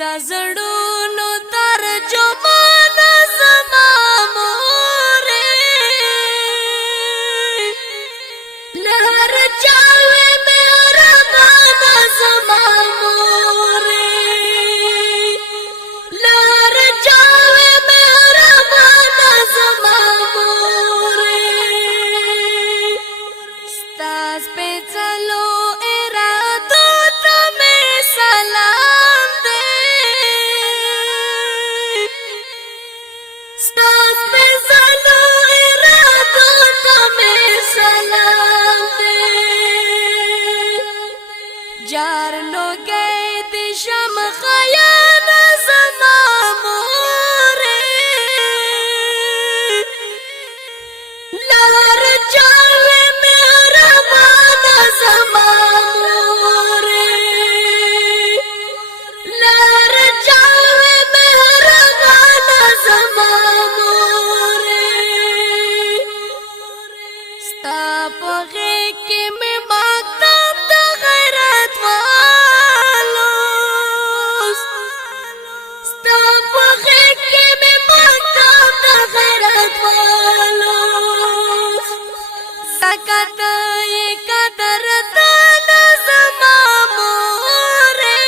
د زړونو ترجمان زما مورې له هر چا وې مهربانه زما مورې له هر چا وې مهربانه زما مورې ستا سپېڅلو ارادو ته مې سلام دی ستا سپېڅلو ارادو ته مې سلام دی جار لوګی د شم خیال زما مورې لار چاوې مهربانه زما مورې لار چاوې مهربانه زما مورې ستا په غېږ کې مې ماکتب د غیرت والو ستا په غېږ کې مې ماکتب د غیرت والو زکات یې قدردان زما مورې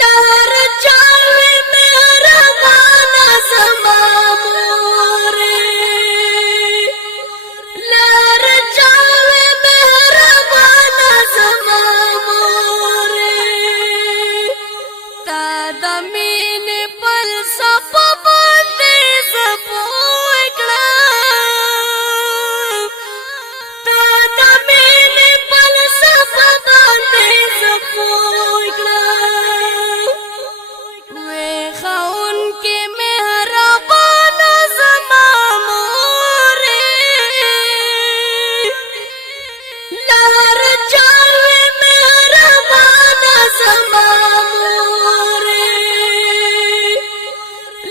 لار چاوې مهربانه زما مورې لار چاوې مهربانه زما مورې تا د مینې پل صفا باندې زه پوه کړم تا د مینې پل صفا باندې زه پوه کړم وې خاوندکې مهربانه زما مورې لار چاوې مهربانه زما مورې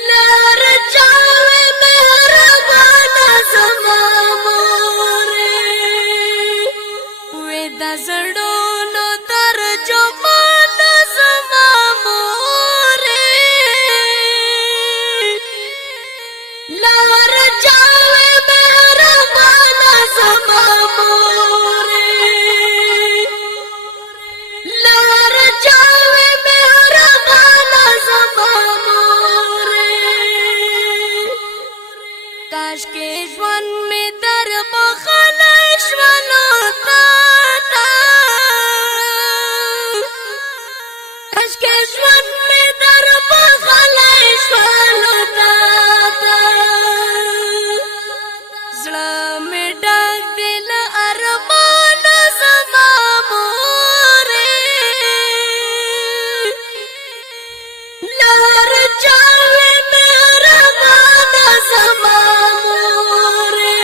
لار چاوې مهربانه زما مورې وې د زړونو ترجمان زما مورې لار چاوې مهربانه زما مورې لار چاوې مهربانه زما مورې کاشکې ژوند مې در بخلی شولو تا ته کاشکې ژوند مې در بخلی شولو تا ته زړه مې ډک دی له ارمانه زما مورې لار چاوې مهربانه زما مورې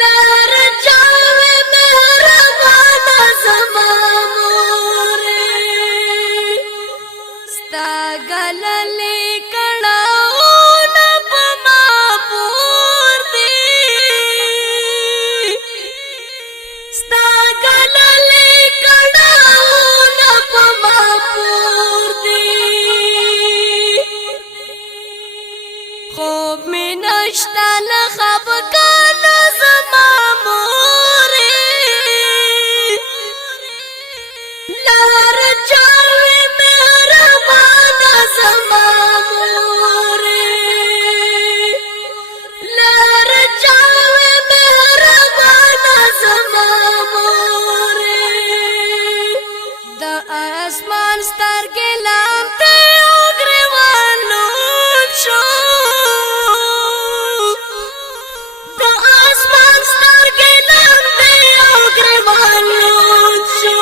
لار چاوې مهربانه زما مورې ستا ګللې کړاوونه په ما پور دي ستا ګللې کړاوونه په ما پور دي خوب مې نشته له خفګانه زما مورې لار چاوې مهربانه زما مورې لار چاوې مهربانه زما مورې د اسمان سترګې لامتې او ګریوان لوند شو د اسمان سترګې لامتې او ګریوان لوند شو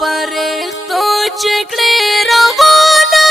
پرښتو چې کړې روانه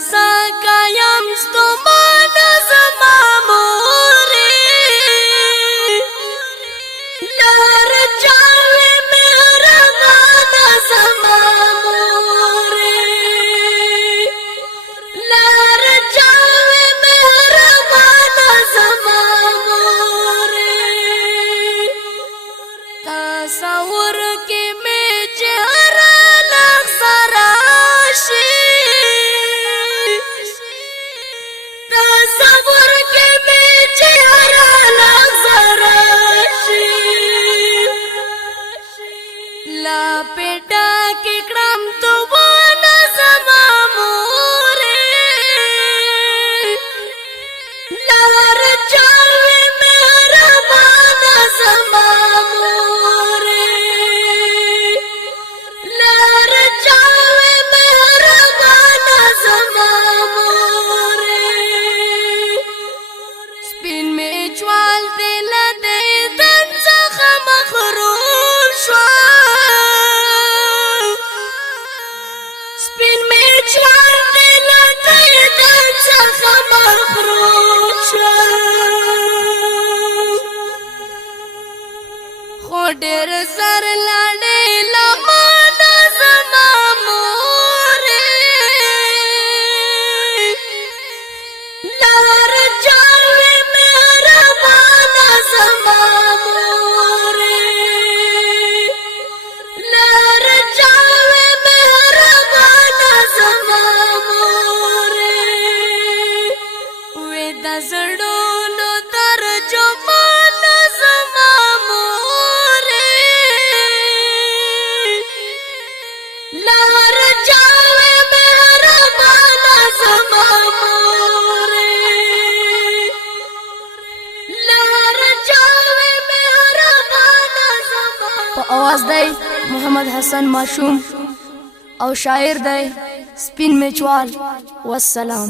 سا کایم ستومان زما موری لار چاوی مهربان زما موری لار چاوی مهربان زما موری تصور کی می چهره لغزر راشی تصور کی می چهره لغزر راشی لا پیټا کې کړم تو ونه زما مورې لار چاوي مهربان زما مورې لار چاوي مهربان زما مورې سپین می چوال دل دې دن څخه مخروم شو سپین می چوال دل دې دن څخه مخروم شو خو ډېر زر لاړې لمن زما مورې لار چاوي مهربان زما مورې لار چاوي مهربان زما مورې وې د زړونو ترجمان زما مورې لار چاوي مهربان زما مورې لار چاوي مهربان زما په आवाज دی محمد حسن معصوم او شاعر دی سپین میچوال والسلام